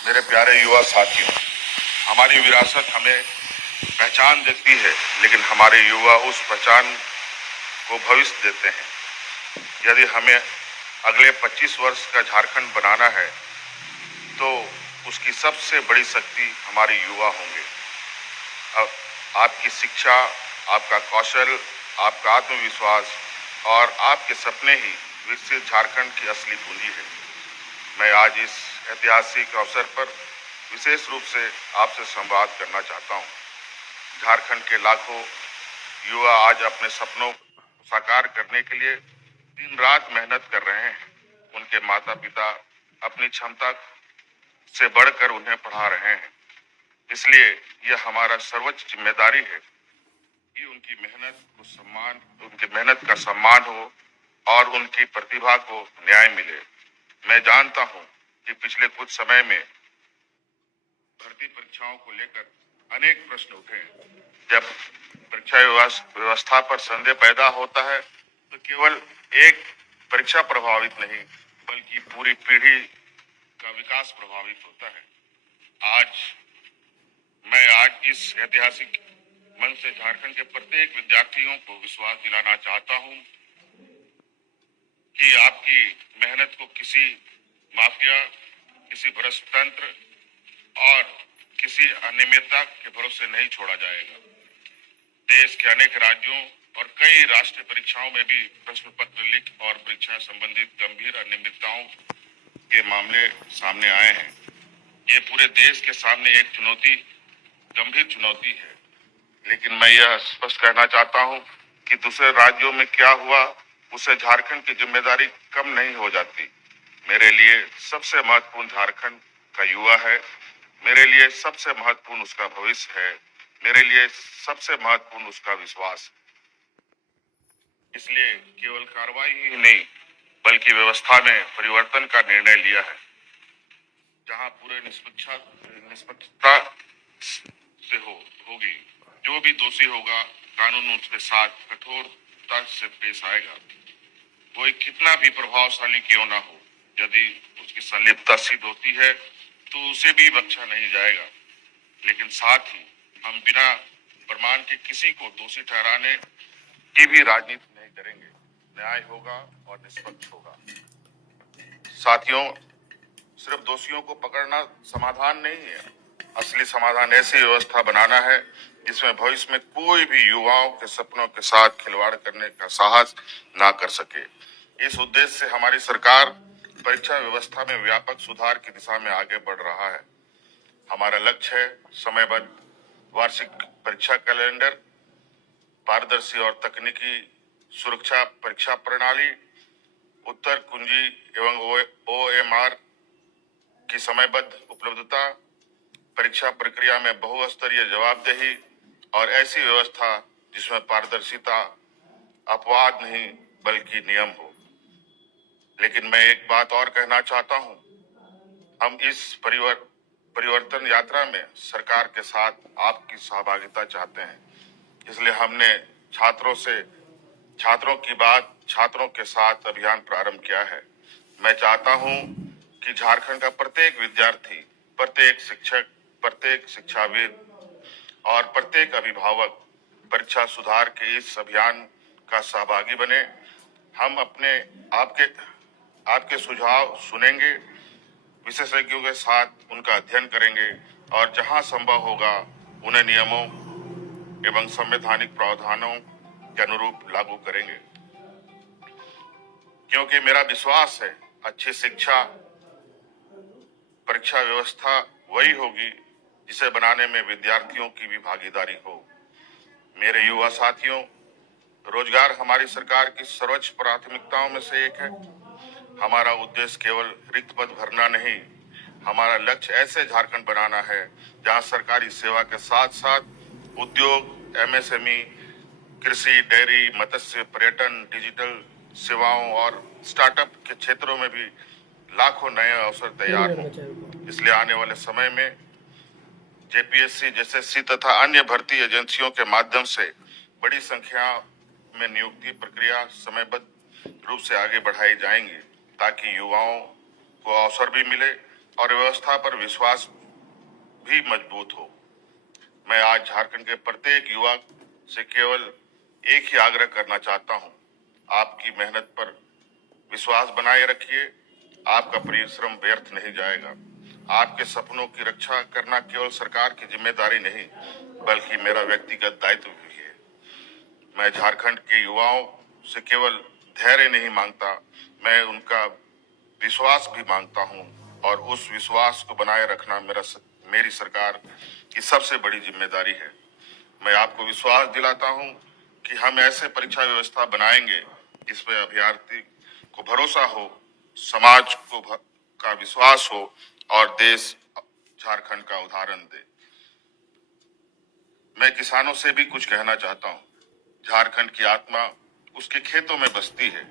मेरे प्यारे युवा साथियों, हमारी विरासत हमें पहचान देती है, लेकिन हमारे युवा उस पहचान को भविष्य देते हैं। यदि हमें अगले 25 वर्ष का झारखंड बनाना है, तो उसकी सबसे बड़ी शक्ति हमारे युवा होंगे। अब आपकी शिक्षा, आपका कौशल, आपका आत्मविश्वास और आपके सपने ही विकसित झारखंड की असली पूंजी है। मैं आज इस ऐतिहासिक अवसर पर विशेष रूप से आपसे संवाद करना चाहता हूं। झारखंड के लाखों युवा आज अपने सपनों को साकार करने के लिए दिन रात मेहनत कर रहे हैं। उनके माता पिता अपनी क्षमता से बढ़कर उन्हें पढ़ा रहे हैं। इसलिए यह हमारा सर्वोच्च जिम्मेदारी है कि उनकी मेहनत का सम्मान हो और उनकी प्रतिभा को न्याय मिले। मैं जानता हूं कि पिछले कुछ समय में भर्ती परीक्षाओं को लेकर अनेक प्रश्न उठे। जब परीक्षा व्यवस्था पर संदेह पैदा होता है, तो केवल एक परीक्षा प्रभावित नहीं, बल्कि पूरी पीढ़ी का विकास प्रभावित होता है। मैं आज इस ऐतिहासिक मंच से झारखंड के प्रत्येक विद्यार्थियों को विश्वास दिलाना चाहता हूं कि आपकी मेहनत को किसी माफिया, किसी भ्रष्ट तंत्र और किसी अनियमितता के भरोसे नहीं छोड़ा जाएगा। देश के अनेक राज्यों और कई राष्ट्रीय परीक्षाओं में भी प्रश्न पत्र लीक और परीक्षा संबंधित गंभीर अनियमितताओं के मामले सामने आए हैं। ये पूरे देश के सामने एक गंभीर चुनौती है। लेकिन मैं यह स्पष्ट कहना चाहता हूं कि दूसरे राज्यों में क्या हुआ, उससे झारखंड की जिम्मेदारी कम नहीं हो जाती। मेरे लिए सबसे महत्वपूर्ण झारखंड का युवा है। मेरे लिए सबसे महत्वपूर्ण उसका भविष्य है। मेरे लिए सबसे महत्वपूर्ण उसका विश्वास। इसलिए केवल कार्रवाई ही नहीं, बल्कि व्यवस्था में परिवर्तन का निर्णय लिया है, जहां पूरे निष्पक्षता से होगी। जो भी दोषी होगा, कानून उसके साथ कठोरता से पेश आएगा। कोई कितना भी प्रभावशाली क्यों ना हो, यदि उसकी संलिप्तता सिद्ध होती है, तो उसे भी बख्शा नहीं जाएगा। लेकिन साथ ही हम बिना प्रमाण के किसी को दोषी ठहराने की भी राजनीति नहीं करेंगे। न्याय होगा और निष्पक्ष होगा। साथियों, सिर्फ दोषियों को पकड़ना समाधान नहीं है। असली समाधान ऐसी व्यवस्था बनाना है जिसमें भविष्य में कोई भी युवाओं के सपनों के साथ खिलवाड़ करने का साहस ना कर सके। इस उद्देश्य से हमारी सरकार परीक्षा व्यवस्था में व्यापक सुधार की दिशा में आगे बढ़ रहा है। हमारा लक्ष्य है समयबद्ध वार्षिक परीक्षा कैलेंडर, पारदर्शी और तकनीकी सुरक्षा परीक्षा प्रणाली, उत्तर कुंजी एवं OMR की समयबद्ध उपलब्धता, परीक्षा प्रक्रिया में बहुस्तरीय जवाबदेही और ऐसी व्यवस्था जिसमें पारदर्शिता अपवाद नहीं बल्कि नियम हो। लेकिन मैं एक बात और कहना चाहता हूं। हम इस परिवर्तन यात्रा में सरकार के साथ आपकी सहभागिता चाहते हैं। इसलिए हमने छात्रों की बात छात्रों के साथ अभियान प्रारंभ किया है। मैं चाहता हूं कि झारखंड का प्रत्येक विद्यार्थी, प्रत्येक शिक्षक, प्रत्येक शिक्षाविद और प्रत्येक अभिभावक परीक्षा सुधार के इस अभियान का सहभागी बने। हम आपके सुझाव सुनेंगे, विशेषज्ञों के साथ उनका अध्ययन करेंगे और जहां संभव होगा उन्हें नियमों एवं संवैधानिक प्रावधानों के अनुरूप लागू करेंगे। क्योंकि मेरा विश्वास है, अच्छी शिक्षा परीक्षा व्यवस्था वही होगी जिसे बनाने में विद्यार्थियों की भी भागीदारी हो। मेरे युवा साथियों, रोजगार हमारी सरकार की सर्वोच्च प्राथमिकताओं में से एक है। हमारा उद्देश्य केवल रिक्त पद भरना नहीं, हमारा लक्ष्य ऐसे झारखंड बनाना है जहां सरकारी सेवा के साथ साथ उद्योग, MSME, कृषि, डेयरी, मत्स्य, पर्यटन, डिजिटल सेवाओं और स्टार्टअप के क्षेत्रों में भी लाखों नए अवसर तैयार हों। इसलिए आने वाले समय में JPSC, SSC तथा अन्य भर्ती एजेंसियों के माध्यम से बड़ी संख्या में नियुक्ति प्रक्रिया समयबद्ध रूप से आगे बढ़ाई जाएंगी, ताकि युवाओं को अवसर भी मिले और व्यवस्था पर विश्वास भी मजबूत हो। मैं आज झारखंड के प्रत्येक युवा से केवल एक ही आग्रह करना चाहता हूं, आपकी मेहनत पर विश्वास बनाए रखिए। आपका परिश्रम व्यर्थ नहीं जाएगा। आपके सपनों की रक्षा करना केवल सरकार की जिम्मेदारी नहीं, बल्कि मेरा व्यक्तिगत दायित्व भी है। मैं झारखंड के युवाओं से केवल धैर्य नहीं मांगता, मैं उनका विश्वास भी मांगता हूं, और उस विश्वास को बनाए रखना मेरी सरकार की सबसे बड़ी जिम्मेदारी है। मैं आपको विश्वास दिलाता हूं कि हम ऐसे परीक्षा व्यवस्था बनाएंगे जिसमें अभ्यर्थी को भरोसा हो, समाज को का विश्वास हो और देश झारखंड का उदाहरण दे। मैं किसानों से भी कुछ कहना चाहता हूं। झारखंड की आत्मा उसके खेतों में बसती है।